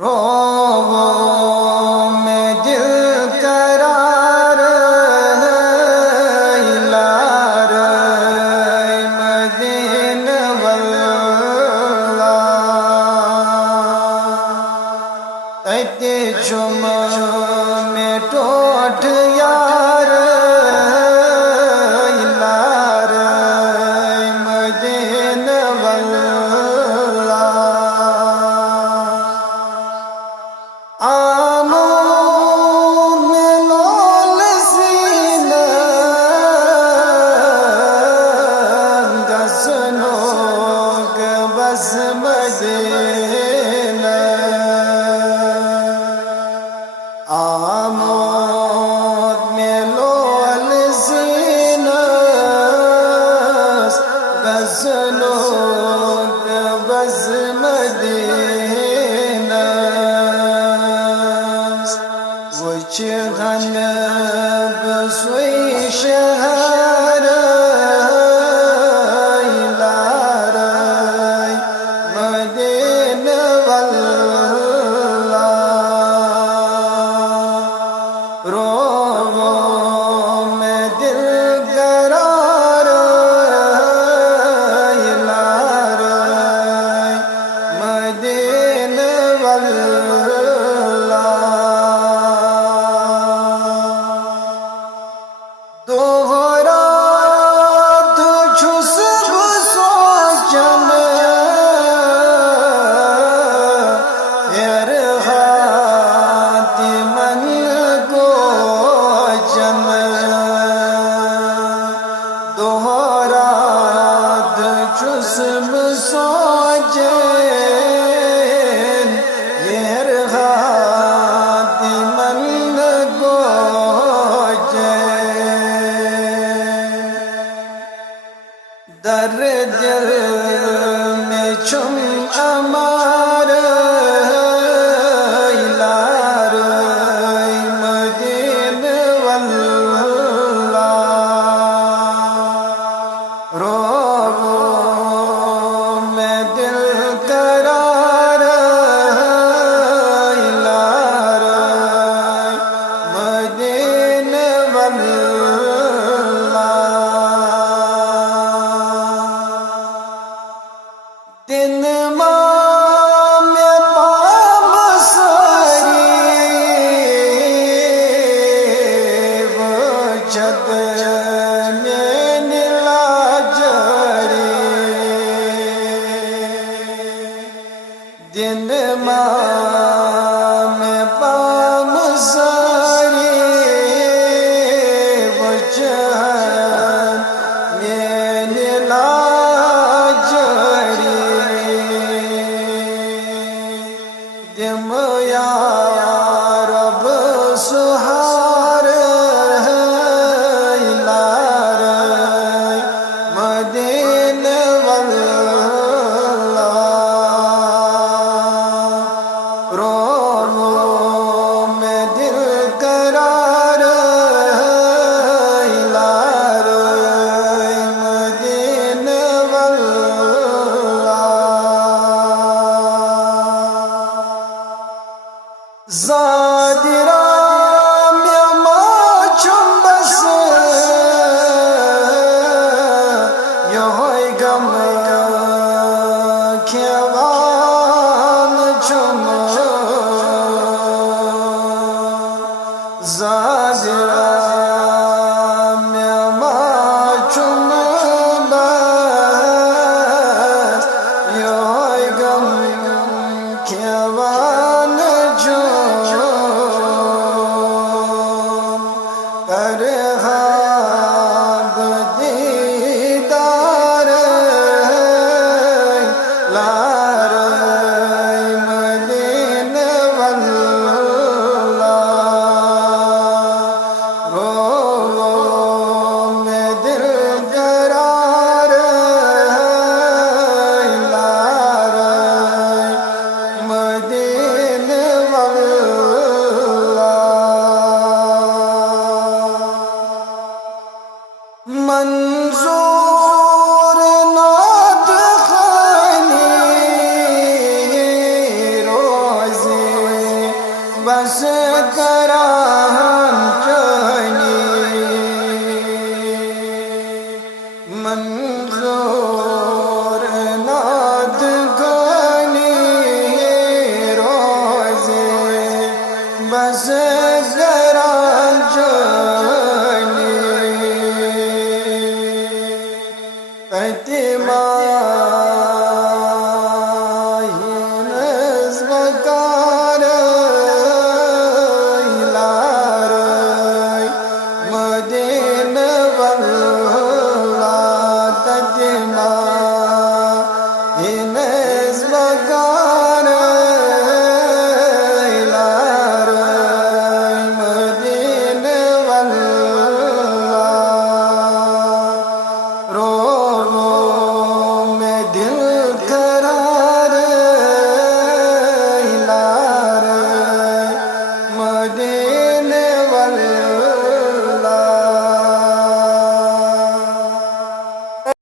रोवो में दिल करार इलार मदीन वल्ला तैते चुम में टोट यार इलार मदीन वल्ला आमो में लोल सीना गसनो के बस मदीना आमो में लोल सीना गसनो के बस मदीना वचगन बसोई शहर इलार मदीन वल्ला रोवो में दिल करार इलार मदीन वल्ला दोहरा तुझुस सोचन यार हाथी मन को जन दोहरा तुझुस सोचन यार हाथी मन को दर दिल में चुम अमार इलार मदीन वल्ला रोवो में दिल करार इलार मदीन वल्ला दिन में पाम सरी वो छत में नीला जरी दिन में पाम सरी वो छत में नीला दिम या रब सुहार इलार मदीन वल्ला रोवो में दिल करार इलार मदीन वल्ला ज़ादिरा में माचुम बस योई गम खेवान चुम ज़ादिरा में माचुम बस योई गम खेवान कर खाब दीदार लार मदीन वल्ला रोवो में दिल करार लार मदीन बस करान चली मंजूर नाद गनी रोजे बस करान चली कतिमा दे